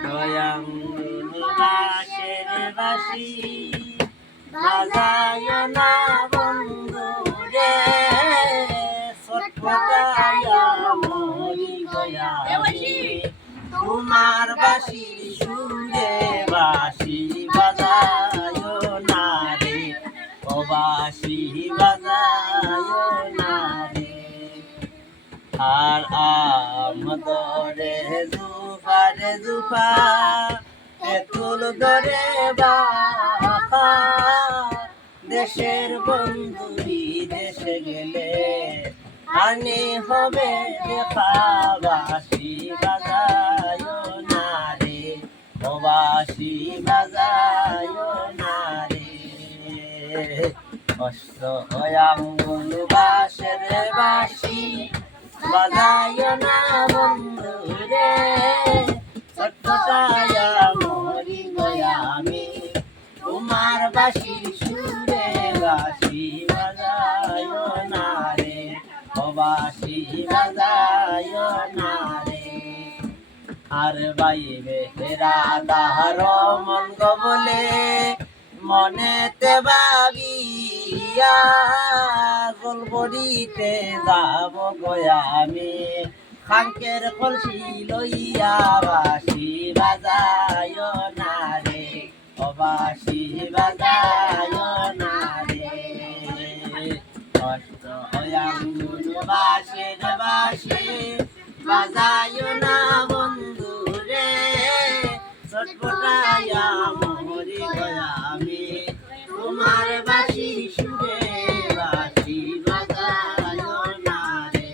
অষ্টয়াঙ্গুল বাঁশের বাঁশি বাজায় না বন্ধু রে, ছটফটাইয়া মরি গয়া তোমার বাঁশি সুরে বাঁশি বাজায় না রে, ও বাঁশি বাজায় না রে। আর আমদরে জুফারে জুফা এতুল দরে বাপা, দেশের বন্ধুরি দেশে গেলে আনে হবে দেখা, বাঁশি বাজায় না রে, ও বাঁশি বাজায় না রে। অষ্টয়াঙ্গুল বাঁশের বাঁশি বাজায় না বন্ধু রে, ছটফটাইয়া মরি গয়া আমি তোমার বাঁশি সুরে, বাঁশি বাজায় না রে, ও বাঁশি বাজায় না রে। আর বাইবে রাধার মন গো বলে মনেতে ভাবিয়া, গোলবড়িতে যাব গয়া আমি খাঙ্কের কলসি লইয়া, বাঁশি বাজায় না রে, ও বাঁশি বাজায় না রে। অষ্টয়াঙ্গুল বাঁশের বাঁশি বাজায় না বন্ধু রে, ছটফটাইয়া মরি গয়া আমি তোমার বাঁশি সুরে, বাঁশি বাজায় না রে,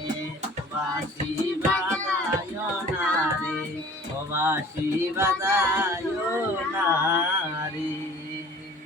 বাঁশি বাজায় না রে, ও বাঁশি বাজায়